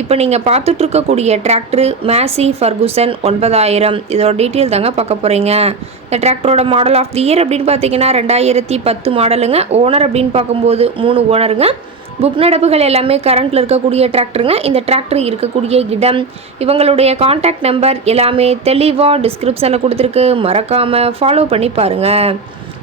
இப்போ நீங்கள் பார்த்துட்ருக்கக்கூடிய tractor மேசி Ferguson ஒன்பதாயிரம். இதோட டீட்டெயில் தாங்க பார்க்க போகிறீங்க இந்த டிராக்டரோட மாடல் ஆஃப் தி இயர் அப்படின்னு பார்த்தீங்கன்னா ரெண்டாயிரத்தி பத்து மாடலுங்க. ஓனர் அப்படின்னு பார்க்கும்போது மூணு ஓனருங்க. புக் நடப்புகள் எல்லாமே கரண்ட்டில் இருக்கக்கூடிய டிராக்டருங்க. இந்த டிராக்டர் இருக்கக்கூடிய இடம் இவங்களுடைய காண்டாக்ட் நம்பர் எல்லாமே தெளிவாக டிஸ்கிரிப்ஷனில் கொடுத்துருக்கு. மறக்காமல் ஃபாலோ பண்ணி பாருங்கள்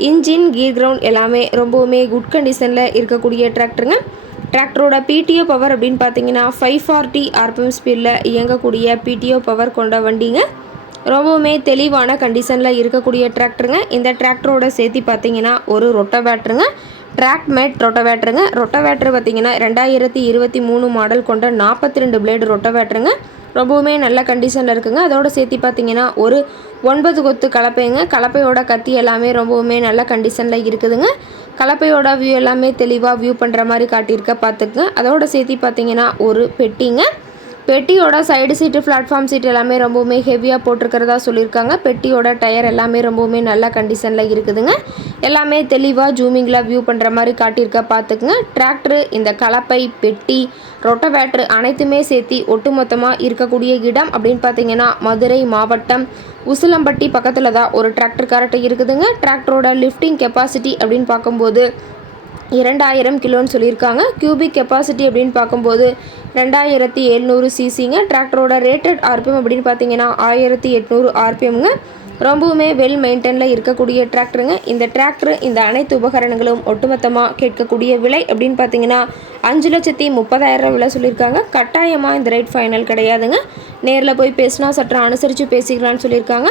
இன்ஜின் கீர் கிரவுண்ட் எல்லாமே ரொம்பவுமே குட் கண்டிஷனில் இருக்கக்கூடிய டிராக்டருங்க டிராக்டரோட பிடிஓ பவர் அப்படின்னு பார்த்தீங்கன்னா ஃபைவ் ஃபார்ட்டி ஆர்பிஎம் ஸ்பீடில் இயங்கக்கூடிய பிடிஓ பவர் கொண்ட வண்டிங்க. ரொம்பவுமே தெளிவான கண்டிஷனில் இருக்கக்கூடிய டிராக்டருங்க இந்த டிராக்டரோட சேர்த்து பார்த்தீங்கன்னா ஒரு ரொட்டவேட்டருங்க ட்ராக் மேட் ரொட்டவேட்ருங்க ரொட்டவேட்ரு பார்த்தீங்கன்னா ரெண்டாயிரத்தி இருபத்தி மூணு மாடல் கொண்ட நாற்பத்தி ரெண்டு பிளேடு ரொட்டவேட்ருங்க ரொம்பவுமே நல்ல கண்டிஷனில் இருக்குங்க. அதோட சேர்த்து பார்த்தீங்கன்னா ஒரு ஒன்பது கொத்து கலப்பைங்க. கலப்பையோட கத்தி எல்லாமே ரொம்பவுமே நல்ல கண்டிஷனில் இருக்குதுங்க. கலப்பையோட வியூ எல்லாமே தெளிவாக வியூ பண்ணுற மாதிரி காட்டியிருக்க பார்த்துக்குங்க அதோட சேர்த்து பார்த்தீங்கன்னா ஒரு பெட்டிங்க. பெட்டியோட சைடு சீட்டு பிளாட்ஃபார்ம் சீட் எல்லாமே ரொம்பவுமே ஹெவியாக போட்டிருக்கிறதா சொல்லியிருக்காங்க. பெட்டியோட டயர் எல்லாமே ரொம்பவுமே நல்ல கண்டிஷனில் இருக்குதுங்க. எல்லாமே தெளிவாக ஜூமிங்கில் வியூ பண்ணுற மாதிரி காட்டியிருக்க பார்த்துக்குங்க டிராக்டரு இந்த கலப்பை பெட்டி ரொட்டவேட்ரு அனைத்துமே சேர்த்து ஒட்டுமொத்தமாக இருக்கக்கூடிய இடம் அப்படின்னு பார்த்தீங்கன்னா மதுரை மாவட்டம் உசிலம்பட்டி பக்கத்தில் தான் ஒரு டிராக்டர் கரெக்டாக இருக்குதுங்க. டிராக்டரோட லிஃப்டிங் கெப்பாசிட்டி அப்படின்னு பார்க்கும்போது இரண்டாயிரம் கிலோன்னு சொல்லியிருக்காங்க. கியூபிக் கெப்பாசிட்டி அப்படின்னு பார்க்கும்போது ரெண்டாயிரத்தி எழுநூறு சிசிங்க டிராக்டரோட ரேட்டட் ஆர்பிஎம் அப்படின்னு பார்த்தீங்கன்னா ஆயிரத்தி எட்நூறு ஆர்பிஎம்ங்க ரொம்பவுமே வெல் மெயின்டெயினில் இருக்கக்கூடிய டிராக்டருங்க இந்த டிராக்டர் இந்த அனைத்து உபகரணங்களும் ஒட்டுமொத்தமாக கேட்கக்கூடிய விலை அப்படின்னு பார்த்தீங்கன்னா அஞ்சு லட்சத்தி முப்பதாயிரம் விலை சொல்லியிருக்காங்க. கட்டாயமாக இந்த ரேட் ஃபைனல் கிடையாதுங்க. நேரில் போய் பேசினா சற்று அனுசரித்து பேசிக்கலாம்னு சொல்லியிருக்காங்க.